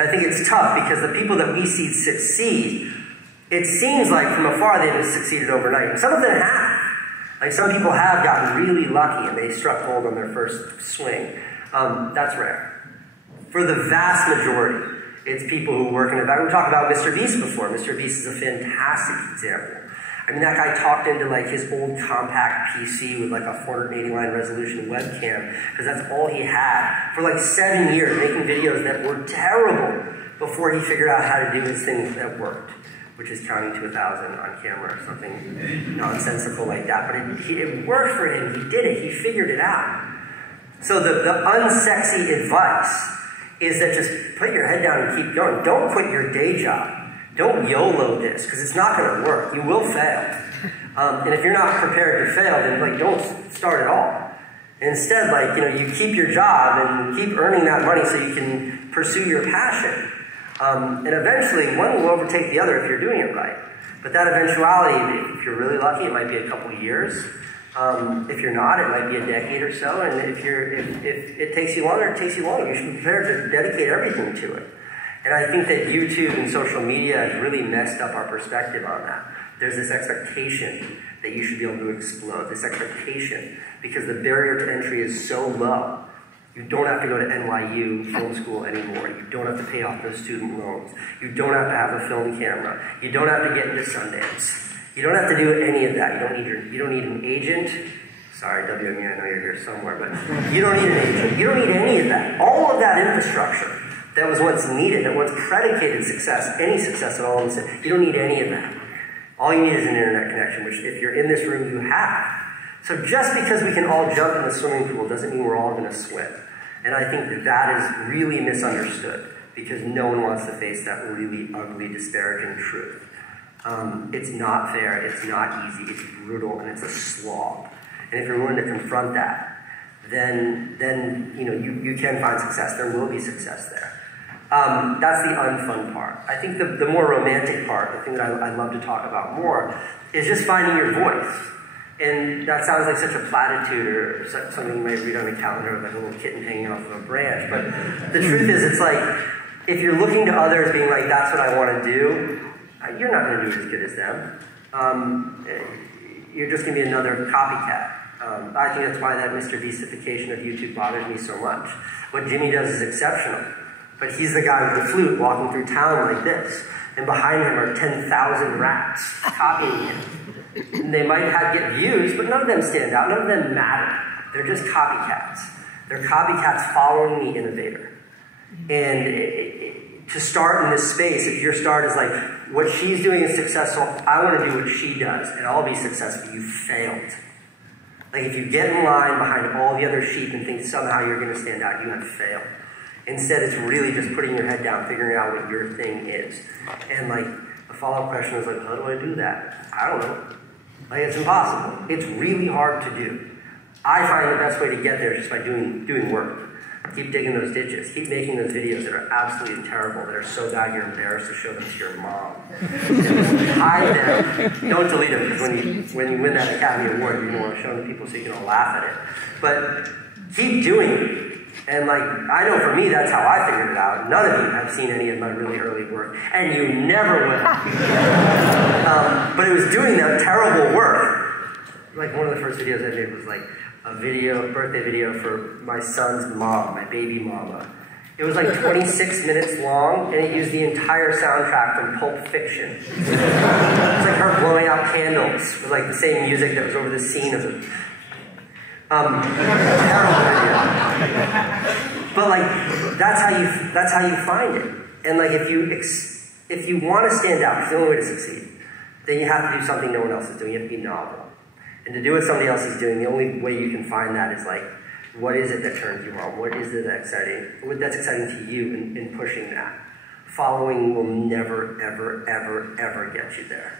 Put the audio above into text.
And I think it's tough because the people that we see succeed, it seems like from afar they've succeeded overnight. Some of them have. Like some people have gotten really lucky and they struck gold on their first swing. That's rare. For the vast majority, it's people who work in a back. We talked about Mr. Beast before. Mr. Beast is a fantastic example. I mean, that guy talked into like his old compact PC with like a 480 line resolution webcam because that's all he had for like 7 years, making videos that were terrible before he figured out how to do his things that worked, which is counting to 1,000 on camera or something nonsensical like that. But it worked for him. He did it. He figured it out. So the unsexy advice is that just put your head down and keep going. Don't quit your day job. Don't YOLO this, because it's not going to work. You will fail. And if you're not prepared to fail, then like don't start at all. Instead, like, you know, you keep your job and keep earning that money so you can pursue your passion. And eventually, one will overtake the other if you're doing it right. But that eventuality, if you're really lucky, it might be a couple of years. If you're not, it might be a decade or so. And if it takes you longer, it takes you longer. You should be prepared to dedicate everything to it. And I think that YouTube and social media has really messed up our perspective on that. There's this expectation that you should be able to explode, this expectation, because the barrier to entry is so low. You don't have to go to NYU film school anymore. You don't have to pay off those student loans. You don't have to have a film camera. You don't have to get into Sundance. You don't have to do any of that. You don't need an agent. Sorry, WME, I know you're here somewhere, but you don't need an agent. You don't need any of that. All of that infrastructure that was once needed, that once predicated success, any success at all, you don't need any of that. All you need is an internet connection, which if you're in this room, you have. So just because we can all jump in the swimming pool doesn't mean we're all going to swim. And I think that that is really misunderstood because no one wants to face that really ugly, disparaging truth. It's not fair, it's not easy, it's brutal, and it's a slog. And if you're willing to confront that, then you know you can find success. There will be success there. That's the unfun part. I think the more romantic part, the thing that I love to talk about more, is just finding your voice. And that sounds like such a platitude or something you might read on a calendar with like a little kitten hanging off of a branch. But the truth is, it's like, if you're looking to others being like, that's what I want to do, you're not going to do as good as them. You're just going to be another copycat. I think that's why that Mr. Beastification of YouTube bothers me so much. What Jimmy does is exceptional. But he's the guy with the flute walking through town like this. And behind him are 10,000 rats copying him. And they might get views, but none of them stand out. None of them matter. They're just copycats. They're copycats following the innovator. And to start in this space, if your start is like, what she's doing is successful, I want to do what she does, and I'll be successful, you failed. Like if you get in line behind all the other sheep and think somehow you're going to stand out, you have failed. Instead, it's really just putting your head down, figuring out what your thing is. And like, the follow-up question is like, how do I do that? I don't know. Like, it's impossible. It's really hard to do. I find the best way to get there is just by doing work. Keep digging those ditches. Keep making those videos that are absolutely terrible, that are so bad you're embarrassed to show them to your mom. Hide them. Don't delete them, because when you win that Academy Award, you don't want to show them to people so you can all laugh at it. But keep doing it. And like, I know for me, that's how I figured it out. None of you have seen any of my really early work, and you never will. But it was doing that terrible work. Like one of the first videos I made was like a birthday video for my son's mom, my baby mama. It was like 26 minutes long, and it used the entire soundtrack from Pulp Fiction. It was like her blowing out candles with like the same music that was over the scene of the terrible video. But like, that's how you find it. And like, if you want to stand out, it's the only way to succeed, then you have to do something no one else is doing. You have to be novel. And to do what somebody else is doing, the only way you can find that is like, what is it that turns you on? What is it that's exciting to you in pushing that? Following will never, ever, ever, ever get you there.